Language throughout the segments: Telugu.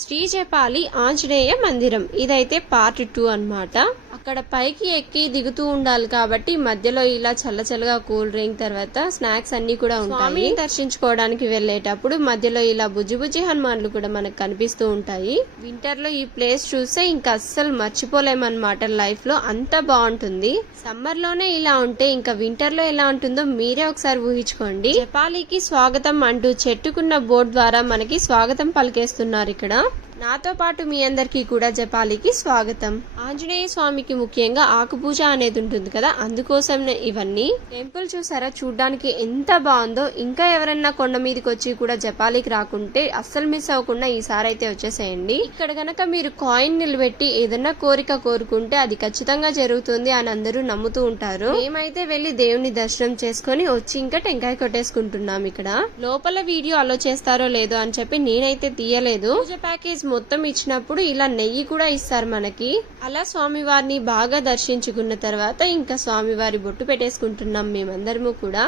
శ్రీ జపాలి ఆంజనేయ మందిరం. ఇదైతే పార్ట్ 2 అన్నమాట. అక్కడ పైకి ఎక్కి దిగుతూ ఉండాలి కాబట్టి మధ్యలో ఇలా చల్లచల్లగా కూల్ డ్రింక్ తర్వాత స్నాక్స్ అన్ని కూడా ఉంటాయి. దర్శించుకోవడానికి వెళ్లేటప్పుడు మధ్యలో ఇలా బుజ్జి బుజ్జి హనుమాన్లు కూడా మనకు కనిపిస్తూ ఉంటాయి. వింటర్ లో ఈ ప్లేస్ చూస్తే ఇంకా అస్సలు మర్చిపోలేమన్నమాట. లైఫ్ లో అంత బాగుంటుంది. సమ్మర్ లోనే ఇలా ఉంటే ఇంకా వింటర్ లో ఎలా ఉంటుందో మీరే ఒకసారి ఊహించుకోండి. జపాలికి స్వాగతం అంటూ చెట్టుకున్న బోర్డు ద్వారా మనకి స్వాగతం పలికేస్తున్నారు ఇక్కడ. నాతో పాటు మీ అందరికీ కూడా జపాలికి స్వాగతం. ఆంజనేయ స్వామికి ముఖ్యంగా ఆకు పూజ అనేది ఉంటుంది కదా, అందుకోసం ఇవన్నీ. టెంపుల్ చూసారా, చూడ్డానికి ఎంత బాగుందో. ఇంకా ఎవరన్నా కొండ మీదకి వచ్చి కూడా జపాలికి రాకుంటే అస్సలు మిస్ అవ్వకుండా ఈసారి అయితే వచ్చేసేయండి. ఇక్కడ గనక మీరు కాయిన్ నిలబెట్టి ఏదన్నా కోరిక కోరుకుంటే అది ఖచ్చితంగా జరుగుతుంది అని అందరూ నమ్ముతూ ఉంటారు. మేమైతే వెళ్లి దేవుని దర్శనం చేసుకుని వచ్చి ఇంకా టెంకాయ కొట్టేసుకుంటున్నాం. ఇక్కడ లోపల వీడియో అలో చేస్తారో లేదో అని చెప్పి నేనైతే తీయలేదు. పూజ ప్యాకేజ్ మొత్తం ఇచ్చినప్పుడు ఇలా నెయ్యి కూడా ఇస్తారు మనకి. అలా స్వామివారిని బాగా దర్శించుకున్న తర్వాత ఇంకా స్వామివారి బొట్టు పెట్టేసుకుంటున్నాం మేమందరము కూడా.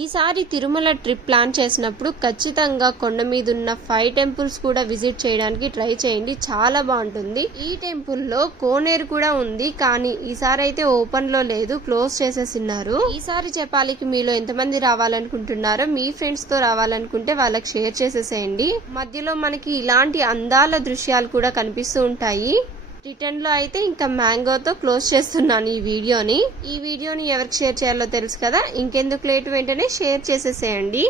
ఈసారి తిరుమల ట్రిప్ ప్లాన్ చేసినప్పుడు ఖచ్చితంగా కొండ మీద ఉన్న 5 టెంపుల్స్ కూడా విజిట్ చేయడానికి ట్రై చేయండి. చాలా బాగుంటుంది. ఈ టెంపుల్ లో కోనేరు కూడా ఉంది, కానీ ఈసారి అయితే ఓపెన్ లో లేదు, క్లోజ్ చేసేసిన్నారు. ఈసారి జపాలికి మీలో ఎంతమంది రావాలనుకుంటున్నారో మీ ఫ్రెండ్స్ తో రావాలనుకుంటే వాళ్ళకి షేర్ చేసేసేయండి. మధ్యలో మనకి ఇలాంటి అందాల దృశ్యాలు కూడా కనిపిస్తూ ఉంటాయి. రిటర్న్ లో అయితే ఇంకా మ్యాంగోతో క్లోజ్ చేస్తున్నాను ఈ వీడియోని. ఎవరికి షేర్ చేయాలో తెలుసు కదా, ఇంకెందుకు లేట్ వెంటనే షేర్ చేసేసేయండి.